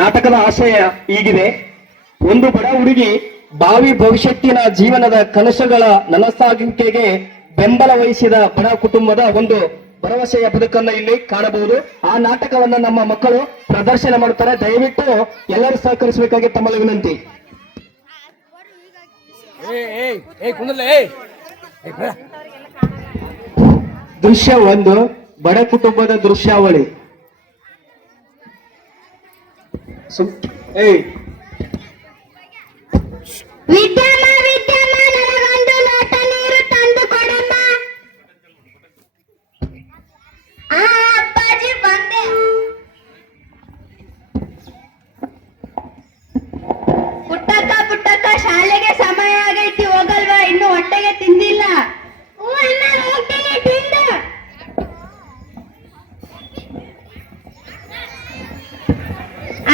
ನಾಟಕದ ಆಶಯ ಹೀಗಿದೆ. ಒಂದು ಬಡ ಹುಡುಗಿ ಭಾವಿ ಭವಿಷ್ಯತ್ತಿನ ಜೀವನದ ಕನಸುಗಳ ನನಸಾಗುವಿಕೆಗೆ ಬೆಂಬಲ ವಹಿಸಿದ ಬಡ ಕುಟುಂಬದ ಒಂದು ಭರವಸೆಯ ಬದುಕನ್ನ ಇಲ್ಲಿ ಕಾಣಬಹುದು. ಆ ನಾಟಕವನ್ನ ನಮ್ಮ ಮಕ್ಕಳು ಪ್ರದರ್ಶನ ಮಾಡುತ್ತಾರೆ. ದಯವಿಟ್ಟು ಎಲ್ಲರೂ ಸಹಕರಿಸಬೇಕಾಗಿ ತಮ್ಮಲ್ಲಿ ವಿನಂತಿ. ದೃಶ್ಯ ಒಂದು, ಬಡ ಕುಟುಂಬದ ದೃಶ್ಯಾವಳಿ. ವಿದ್ಯಮ್ಮ ವಿದ್ಯಮ್ಮ ನನಗೊಂದು ಲೋಟ ನೀರು ತಂದು ಕೊಡಮ್ಮ. ಅಪ್ಪಾಜಿ ಬಂದೆ. ಪುಟ್ಟಕ್ಕ ಶಾಲೆಗೆ ಸಮಯ ಆಗೈತಿ, ಹೋಗಲ್ವಾ? ಇನ್ನು ಹೊಟ್ಟೆಗೆ ತಿಂದಿಲ್ಲ. ಹೋಗ್ತೀನಿ, ತಿಂದ.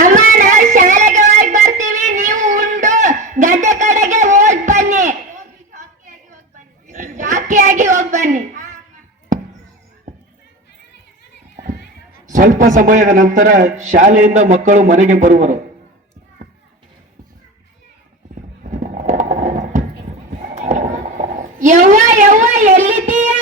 ಅಮ್ಮ ನಾವು ಶಾಲೆಗೆ ಹೋಗಿ ಬರ್ತೀವಿ, ನೀವು ಉಂಡು ಗದ್ದೆ ಕಡೆಗೆ ಹೋಗಿ ಬನ್ನಿ. ಜಾಕಿಯಾಗಿ ಹೋಗಿ ಬನ್ನಿ. ಸ್ವಲ್ಪ ಸಮಯದ ನಂತರ ಶಾಲೆಯಿಂದ ಮಕ್ಕಳು ಮನೆಗೆ ಬರುವರು. ಯವ್ವ ಯವ್ವ ಎಲ್ಲಿದ್ದೀಯಾ?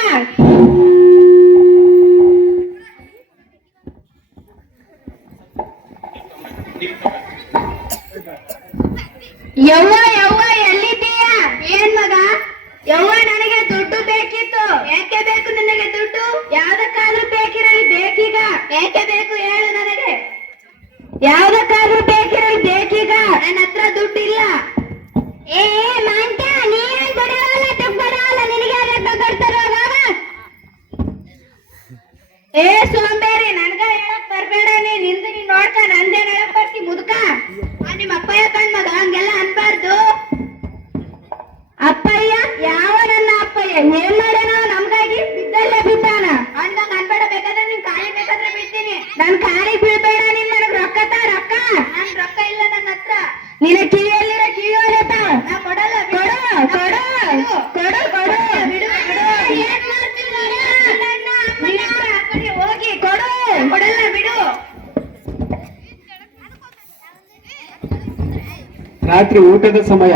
ಯವ್ವ ಯವ್ವ ಎಲ್ಲಿದ್ದೀಯಾ? ಏನ್ ಮಗ? ಯವ್ವ ನನಗೆ ದುಡ್ಡು ಬೇಕಿತ್ತು. ಯಾಕೆ ಬೇಕು ನಿನಗೆ ದುಡ್ಡು? ಯಾವ್ದಕ್ಕಾದ್ರೂ ಬೇಕಿರಲಿ, ಬೇಕೀಗ. ಯಾಕೆ ಬೇಕು ಹೇಳು ನನಗೆ. ಯಾವ್ದಕ್ಕಾದ್ರೂ ಬೇಕಿರಲಿ, ಬೇಕೀಗ. ನನ್ನ ಹತ್ರ ದುಡ್ಡು ಇಲ್ಲ. ಏ ಮಾಂಟ, ನೀನ್ ಕೊಡವಲ್ಲ, ದುಡ್ಡು ಕೊಡವಲ್ಲ, ನಿನಗೆ ಕೊಡ್ತಾರ. ಏ ಸೋಂಬೇರಿ, ನನ್ಗ ಹೇಳಕ್ ಬರ್ಬೇಡ. ನಿಂದು ನೀನ್ ನೋಡ್ಕ, ನಂದೇನ್ ಹೇಳಕ್ ಬರ್ತಿ ಮುದುಕ? ನಿಮ್ಮ ಅಪ್ಪಯ್ಯ ಕಣ್ ಮಗ, ಹಂಗೆಲ್ಲ ಅನ್ಬಾರ್ದು. ಅಪ್ಪಯ್ಯ? ಯಾವ ನನ್ನ ಅಪ್ಪಯ್ಯ? ಏನ್ ಮಾಡ್ಯಾನ ನಮ್ಗಾಗಿ? ಬಿದ್ದಲ್ಲೇ ಬಿದ್ದಾನ. ಅಂದಂಗ ಅನ್ಬೇಡ. ಬೇಕಾದ್ರೆ ನಿನ್ ಕಾಲಿ ಬೇಕಾದ್ರೆ ಬಿಡ್ತೀನಿ. ನನ್ ಕಾಲಿಗೆ ಬೀಳ್ಬೇಡ. ನೀನ್ ನನಗ್ ರೊಕ್ಕ ತಾ. ರೊಕ್ಕ ನನ್ ರೊಕ್ಕ ಇಲ್ಲ ನನ್ನ ಹತ್ರ. ನಿನ್ನ ಕಿವಿಯಲ್ಲಿರೋ ಕಿವಿ ಹೊಡೆತ ನಾ ಕೊಡಲ್ಲ. ಕೊಡು ಕೊಡು ಕೊಡು ಕೊಡು. ಬಿಡು ಬಿಡು. ಏನ್ ಮಾಡ್ತಿಲ್ಲ ಹೋಗಿ ಕೊಡು. ಕೊಡಲ್ಲ, ಬಿಡು. ರಾತ್ರಿ ಊಟದ ಸಮಯ.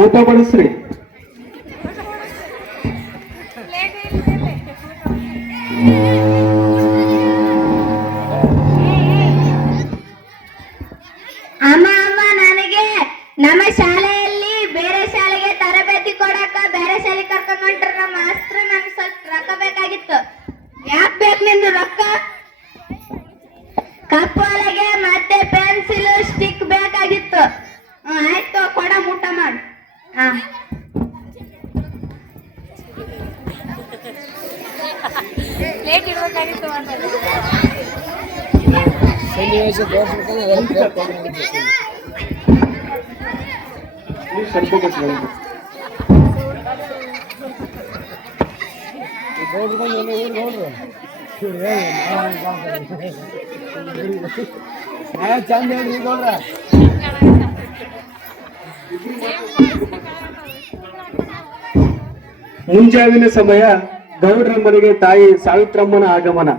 ಊಟ ಬಡಿಸ್ರಿ. ಅಮ್ಮ ಅಮ್ಮ, ನನಗೆ ನಮ್ಮ ಶಾಲೆಯಲ್ಲಿ ಬೇರೆ ಶಾಲೆಗೆ ತರಬೇತಿ ಕೊಡಕ ಬೇರೆ ಶಾಲೆ ಕರ್ಕೊಂಡ್ ಹೊಂಟ್ರ ನಮ್ಮ ಮಾಸ್ತ್ರು. ನನ್ಗೆ ಸ್ವಲ್ಪ ರೊಕ್ಕ ಬೇಕಾಗಿತ್ತು. ಯಾಕೆ ಬೇಕು ನಿಂದು ರೊಕ್ಕ? ಕಪ್ಪೊಳಗೆ ಮತ್ತೆ ಪೆನ್ಸಿಲ್ ಸ್ಟಿಕ್ ಬೇಕಾಗಿತ್ತು. ಆಯ್ತು, ಕೊಡ, ಊಟ ಮಾಡು. ಚಂದ ಹೇಳ್ರಿ ಗೌಡ್ರ. ಮುಂಜಾವಿನ ಸಮಯ. ಗೌಡ್ರ ಮನೆಗೆ ತಾಯಿ ಸಾವಿತ್ರಮ್ಮನ ಆಗಮನ.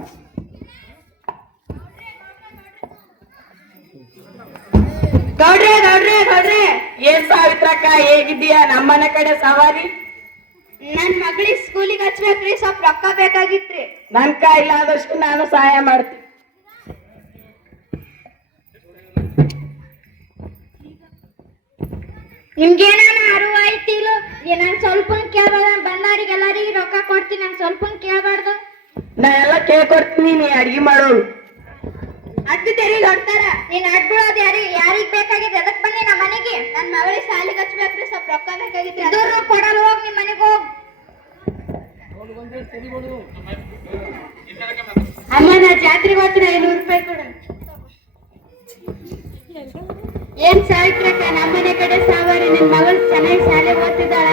ಗೌಡ್ರೆ ಗೌಡ್ರೆ ಗೌಡ್ರೆ, ಏನ್ ಸಾವಿತ್ರಕ್ಕ, ಹೇಗಿದ್ದೀಯಾ? ನಮ್ಮನೆ ಕಡೆ ಸವಾರಿ. ನನ್ ಮಗಳಿಗೆ ಸ್ಕೂಲಿಗೆ ಹಚ್ಬೇಕ್ರಿ, ಸ್ವಲ್ಪ ರೊಕ್ಕ ಬೇಕಾಗಿತ್ರಿ. ನನ್ ಕೈಲಾದಷ್ಟು ನಾನು ಸಹಾಯ ಮಾಡ್ತೀನಿ. ನಿಮ್ಗೇನಾನ ಅರಿವು ಐತಿಲ್ಲ? ನಾನ್ ಸ್ವಲ್ಪ ಕೇಳ್ಬಾರ್ದ? ಬಂದವ್ರಿಗೆ ಎಲ್ಲರಿಗೆ ರೊಕ್ಕ ಕೊಡ್ತೀನಿ, ನಾನ್ ಸ್ವಲ್ಪ ಕೇಳ್ಬಾರ್ದು? ನಾ ಎಲ್ಲ ಕೇಳ್ಕೊಡ್ತೀನಿ, ನೀ ಅಡ್ಗಿ ಮಾಡೋಳು. ಅಡ್ಡು ತೆರಿಗೆ ಹೊಡ್ತಾರ. ನೀನ್ ಅಡ್ಬಿಡೋದು ಯಾರಿಗ್ ಬೇಕಾಗಿದೆ? ಎದಕ್ ಬನ್ನಿ ನಮ್ಮ ಮನೆಗೆ. ನನ್ ಮಗಳಿಗೆ ಶಾಲೆಗೆ ಹಚ್ಬೇಕ್ರಿ, ಸ್ವಲ್ಪ ರೊಕ್ಕ ಬೇಕಾಗಿತ್ತು. ಇದ್ರು ಕೊಡಲ್ಲ, ಹೋಗ್ ನಿಮ್ ಮನೆಗೆ ಹೋಗ್. ಅಮ್ಮ, ನಾ ಜಾತ್ರೆಗೆ ಹೋಗ್ತೀನಿ, 500 ರೂಪಾಯಿ ಕೊಡು. ಏನ್ ಸಾವಿತ್ರಕ್ಕ, ನಮ್ಮನೆ ಕಡೆ ಸವಾರಿ. ನಿನ್ ಮಗಳು ಚೆನ್ನಾಗಿ ಶಾಲೆಗೆ ಓದ್ತಿದ್ದಾಳ?